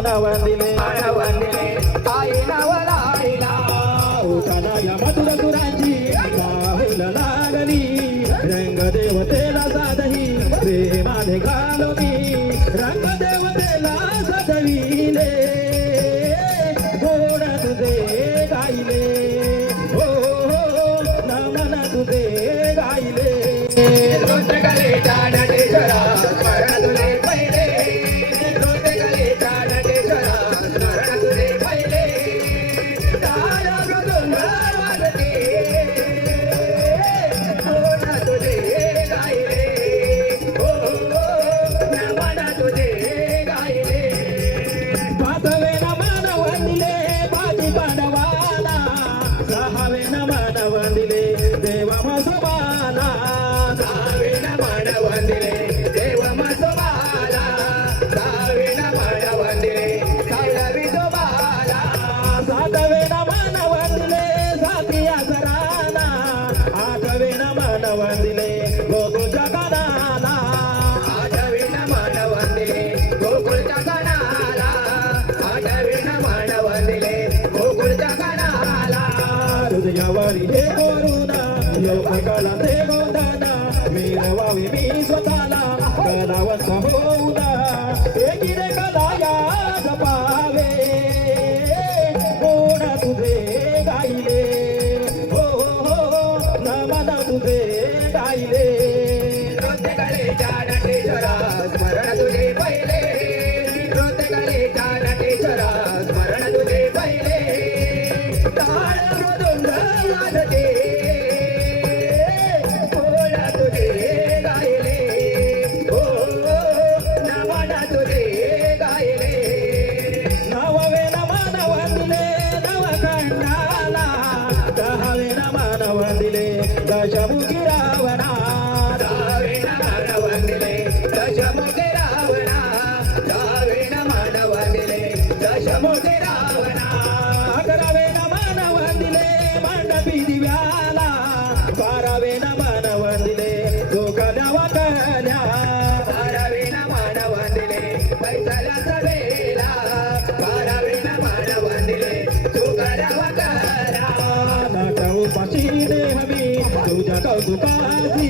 वंदिले आई नवलाईला उठाना या मधुर सुरांची बाहुल लागली रंग देवतेला साधही प्रेमाने घालवी रंग देवतेला सजविले गोड तुझे गायले हो नमन तुझे गायले रोज गलेचा नटेश्वरा स्मरण तुझे पहिले रोज गलेचा नटेश्वरा स्मरण तुझे पहिले ताळ मृदुंग वाजते कोण तुझे गायले हो नमन तुझे गायले पाचवे नमन वंदिले बाजी पांडवाला सहावे नमन वंदिले देवा म्हसोबाला सावे नमन वंदिले देव म्हसोबाला सावे नमन वंदिले सावळा विठोबाला सातवे नमन वंदिले सातिया सराला आठवे नमन वंदिले गोकुळच्या कणाला आठवे नमन वंदिले गोकुळच्या कणाला आठवे नमन वंदिले गोकुळच्या कणाला हृदयावरी हे कोरुणा लोकाला ते गोंधना मिरवावे मी स्वतःला कलावंत होऊना एकीने कलाया जपावे कोण तुझे गायले हो नमन तुझे गायले रोजगलेच्या नटेश्वरा स्मरण तुझे पहिले रोजगलेच्या नटेश्वरा स्मरण तुझे पहिले ताळ मृदुंग वाजते कोण तुझे गायले हो नमन तुझे गायले नववे नमन वंदिले नवखंडाला दहावे नमन वंदिले दशमुखी रावणा दावे नमन वंदिले दशमुखे रावणा दावे नमन वंदिले दशमुखे रावणा अकरावे नमन वंदिले मांडवी दिव्याला बारावे नमन वंदिले दोघाल्या वाकल्या बारावे नमन वंदिले कैसल्या सभेला बारावे नमन वंदिले तुकारा वकारा नाटव पाशी हवी तुझ्या कौतुकाची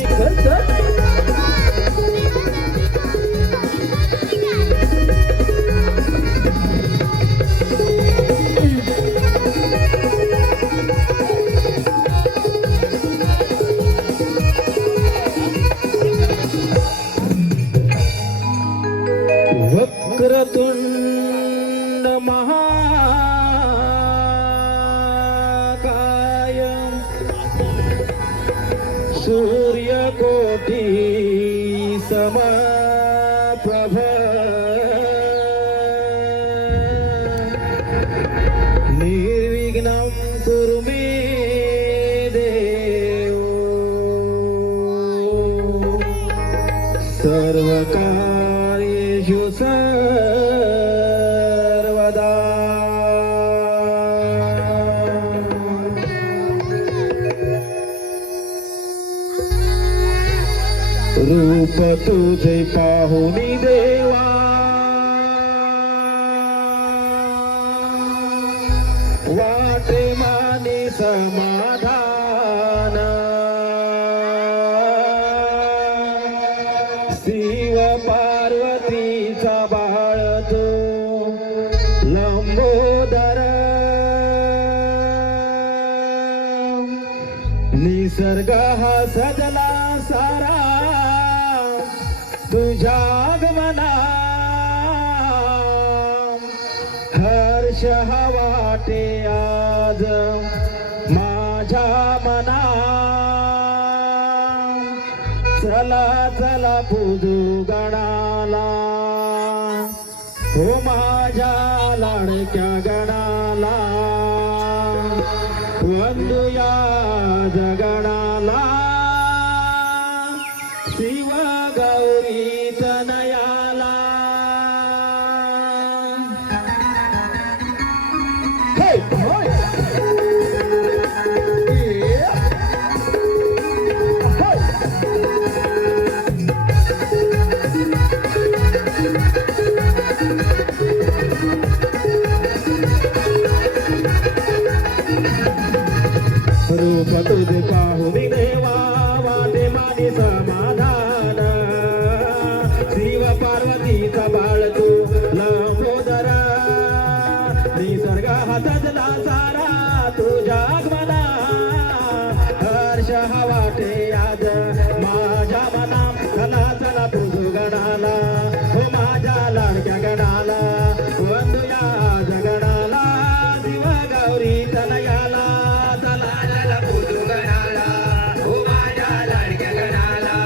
वक्रतुंड महाकाय सूर्यकोटी समप्रभ निर्विघ्नं कुरु मे देव सर्वकार्येषु सर्वदा रूप तुझे पाहुनी देवा वाटे माने समाधान शिव पार्वतीचा बाळ तो लंबोदर निसर्ग हा सजला सारा तुझ्या आगमना हर्ष हा वाटे आज माझ्या मना चला चला पूजू गणाला हो माझ्या लाडक्या गणाला वंदुया जगणाला शिव गौरी तनयाला हे सजला सारा तुझ्या आगमना हर्ष वाटे आज माझ्या मना चला चला पूजू गणाला हो माझ्या लाडक्या गणाला वंदूया जगणाला शिव गौरी तनयाला चला चला पूजू गणाला हो माझ्या लाडक्या गणाला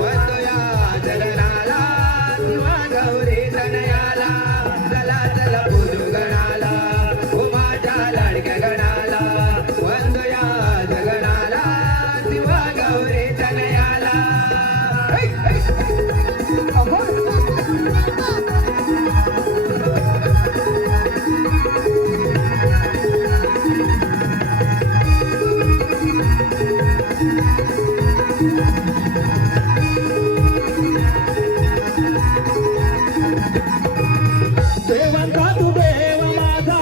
वंदूया जगणाला शिव गौरी तनयाला चला चला पूजू गणाला हो माझ्या लाडक्या गणाला वंदूया जगणाला शिव गौरी तनयाला देवंता तू देव माझा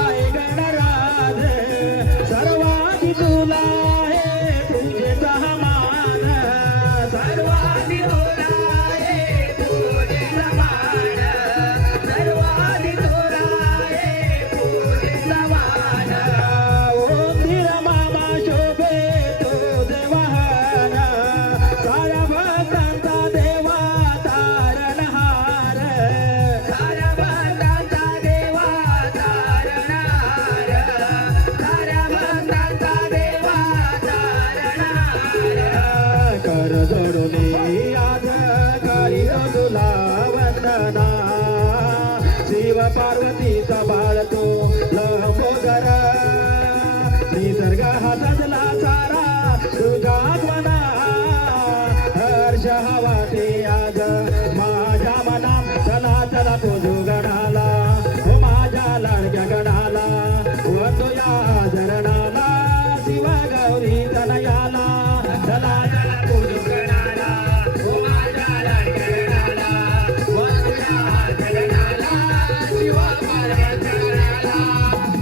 आहे गणराज सर्वांनी तुला हे पूजेचा मान सर्वांनी तुला हे पूजेचा मान सर्वांनी तुला हे पूजेचा मान ओंदिर मामा शोभे तो देवाहार साऱ्या भक्तांचा देवा तारणहार साऱ्या भक्तांचा देवा तारणारा साऱ्या भक्तांचा देवा तारणारा कर जोडून आज करीन तुला वंदना शिव पार्वतीचा बाळतो लंबोदर निसर्ग हा सजला सारा तुझ्या मना हर्ष वाटे आज माझ्या मना चला चला पूजू गणाला हो माझ्या लाडक्या गणाला वंदूया जरणाला शिव गौरी तनयाला चला चला पूजू गणाला हो माझ्या लाडक्या गणाला वंदूया जगणाला शिव पार्वती गणाला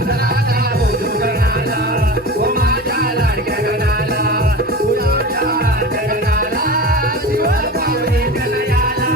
चला चला पूजू गणाला हो माझ्या लाडक्या गणाला वंदूया जगणाला शिव पार्वती गणाला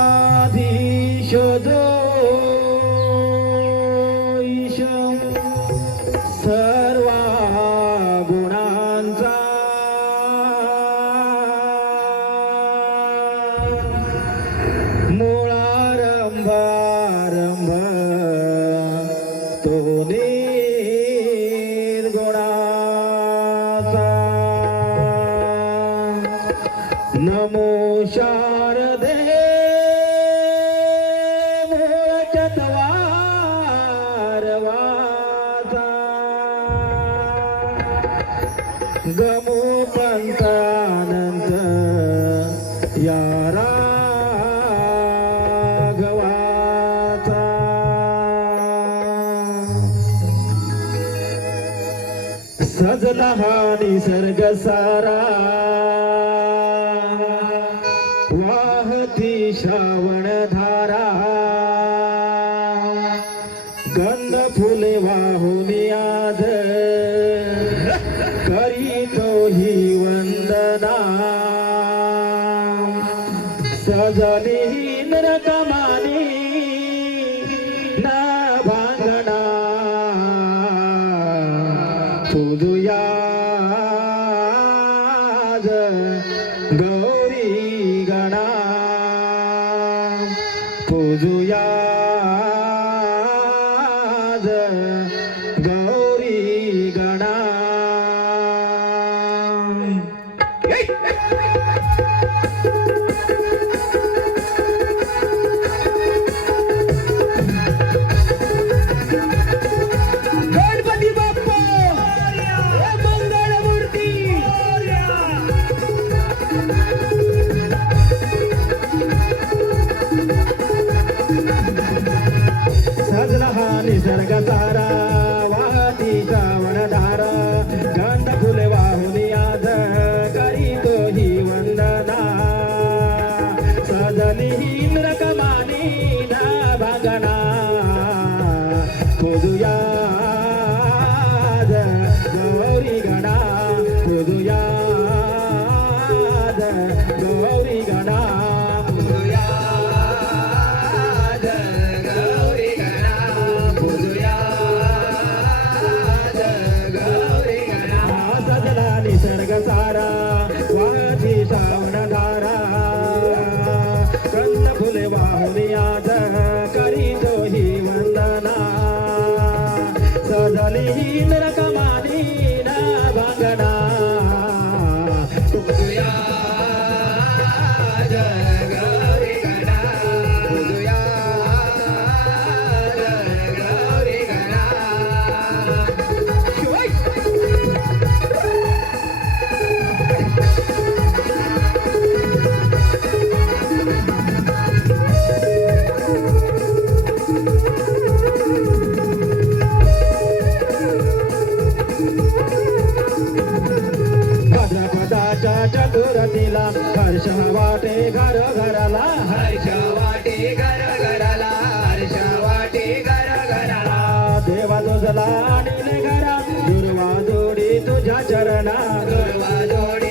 गणाधीश जो ईश सर्वा गुणांचा मूळारंभारंभ तो निर्गुणाचा नमो शारदे मूळचत्वारवाचा गमो पंतानंत या राघवाचा सजला हा निसर्ग सारा वाहती श्रावण धारा गंध फुले वाहून आज करीतो ही वंदना सजली नरकमानी ना भांगणा पूजुया गौरी गणा पूजुया गौरी गणा गौरी गणा पूजुयाद गौरी गणा पूजुयाद गौरी गणा पूजुयाद गौरी गणा सजला निसर्ग सारा वाची श्रावण धारा कंद फुले वाहुनियाद करीतो ही वंदना सजली ही नरकमानी ना भांगणा पूजुयाद गौरी गणा पूजुयाद गौरी गणा भाद्रपदाच्या चतुर्थीला हर्ष वाटे घर घराला हर्ष वाटे घर घराला हर्ष वाटे घर घराला देवा तुझला आणले घरा दुर्वा जोडी तुझ्या चरणा दुर्वा जोडी